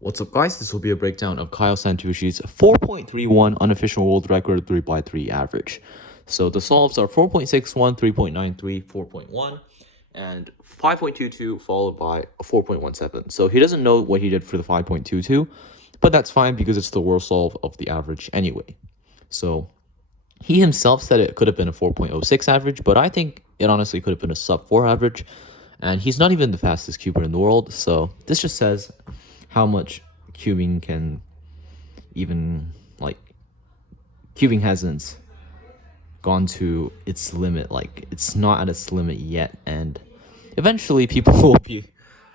What's up, guys? This will be a breakdown of Kyle Santushi's 4.31 unofficial world record 3x3 average. So the solves are 4.61, 3.93, 4.1, and 5.22 followed by a 4.17. So he doesn't know what he did for the 5.22, but that's fine because it's the world solve of the average anyway. So he himself said it could have been a 4.06 average, but I think it honestly could have been a sub 4 average. And he's not even the fastest cuber in the world, so this just says how much cubing can even, cubing hasn't gone to its limit. Like, it's not at its limit yet, and eventually people will be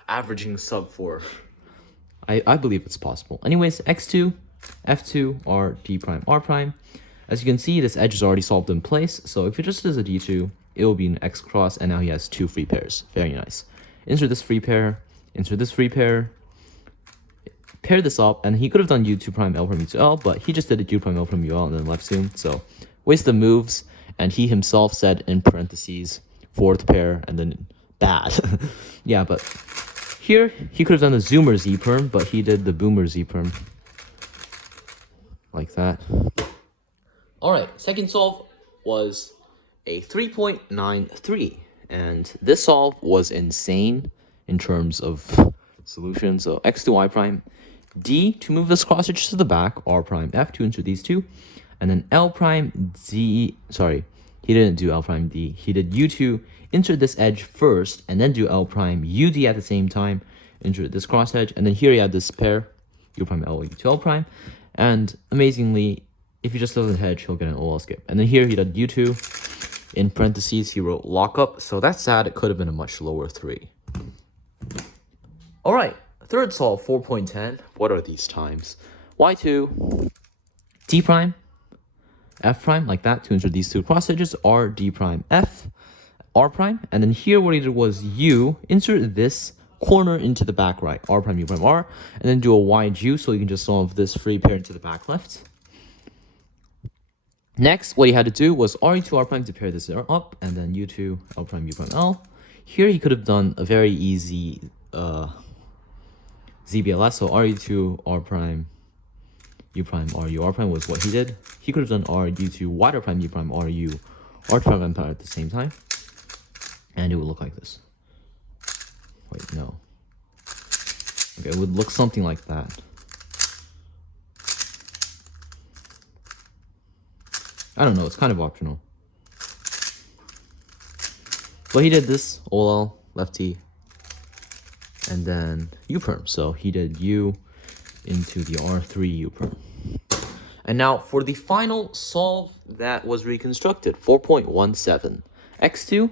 averaging sub 4. I believe it's possible. Anyways, x2, f2, r, d prime, r prime. As you can see, this edge is already solved in place, so if it just does a d2, it will be an xcross, and now he has 2 free pairs. Very nice. Insert this free pair, insert this free pair, pair this up, and he could have done u2 prime l prime u2 l, but he just did a u prime l prime ul and then left zoom, so waste the moves. And he himself said in parentheses 4th pair and then bad. Yeah, but here he could have done the zoomer z perm, but he did the boomer z perm like that. All right, second solve was a 3.93, and this solve was insane in terms of solution. So x to y prime, d to move this cross edge to the back, r prime f to insert these two, and then l prime d. Sorry, he didn't do l prime d. He did u2, insert this edge first, and then do l prime ud at the same time, insert this cross edge, and then here you have this pair, u prime l u2 l prime, and amazingly, if he just doesn't hedge, he'll get an OL skip. And then here he did u2, in parentheses he wrote lockup, so that's sad. It could have been a much lower 3. All right, third solve, 4.10. What are these times? y2, d prime, f prime, like that, to insert these two cross edges, r, d prime, f, r prime. And then here what he did was u, insert this corner into the back right, r prime, u prime, r, and then do a wide u, so you can just solve this free pair into the back left. Next, what he had to do was re2 r prime to pair this up, and then u2 l prime u prime l. Here he could have done a very easy ZBLS, so re2 r prime u prime ru r prime was what he did. He could have done ru2 y prime u prime ru r prime empire at the same time, and it would look like this. Wait, no. Okay, it would look something like that. I don't know, it's kind of optional. But he did this, OL, lefty, and then U perm. So he did U into the R3 U perm. And now for the final solve that was reconstructed, 4.17. X2.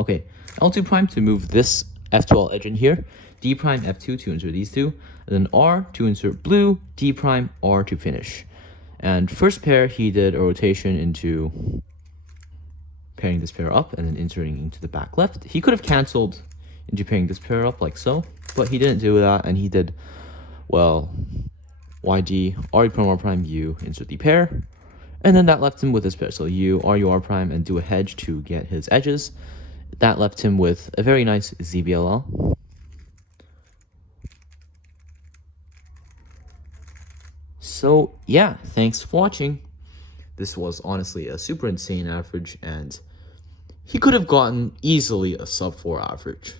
Okay, L2 prime to move this F12 edge in here, D prime F2 to insert these two, and then R to insert blue, D prime R to finish. And first pair he did a rotation into pairing this pair up and then inserting into the back left. He could have canceled into pairing this pair up like so, but he didn't do that, and he did, well, YD, RE prime, R prime, U, insert the pair, and then that left him with this pair. So U, RU, R prime, and do a hedge to get his edges. That left him with a very nice ZBLL. So yeah, thanks for watching. This was honestly a super insane average, and he could have gotten easily a sub 4 average.